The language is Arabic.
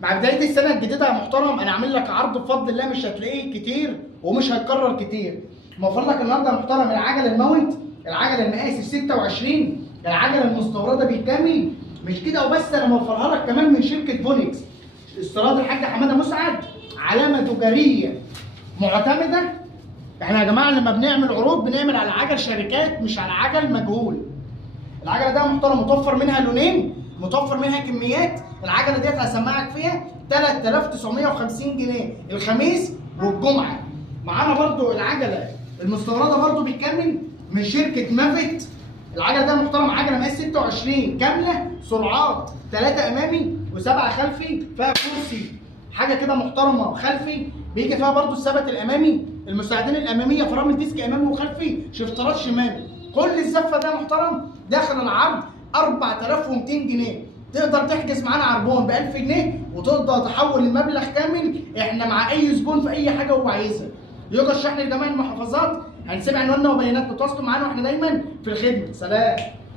مع بدايه السنه الجديده يا محترم انا عامل لك عرض بفضل الله مش هتلاقيه كتير ومش هيتكرر كتير. موفر لك النهارده يا محترم العجل الماونت، العجله المقاس ال 26، العجله المستورده بالكامل. مش كده وبس، انا موفرها لك كمان من شركه فونكس، استيراد الحاج حماده مسعد، علامه تجاريه معتمده. احنا يا جماعه لما بنعمل عروض بنعمل على عجل شركات مش على عجل مجهول. العجله ده محترم متوفر منها لونين، متوفر منها كميات. العجله ديت هسمعك فيها 3950 جنيه الخميس والجمعه. معانا برضو العجله المستورده برضو بالكامل من شركه مافت. العجله ده محترم عجله مقاس 26 كامله، سرعات 3 امامي و7 خلفي، فيها كرسي حاجه كده محترمه خلفي، بيجي فيها برضو الثبت الامامي، المساعدين الاماميه، فرامل ديسك امامي وخلفي، شفترات شمالي. كل الزفه ده محترم داخل العرض 4200 جنيه. تقدر تحجز معانا عربون ب 1000 جنيه وتقدر تحول المبلغ كامل. احنا مع اي زبون في اي حاجه هو عايزها. يوجد شحن لجميع المحافظات. هنسيب عنواننا وبياناتنا، تواصلوا معانا واحنا دايما في الخدمه. سلام.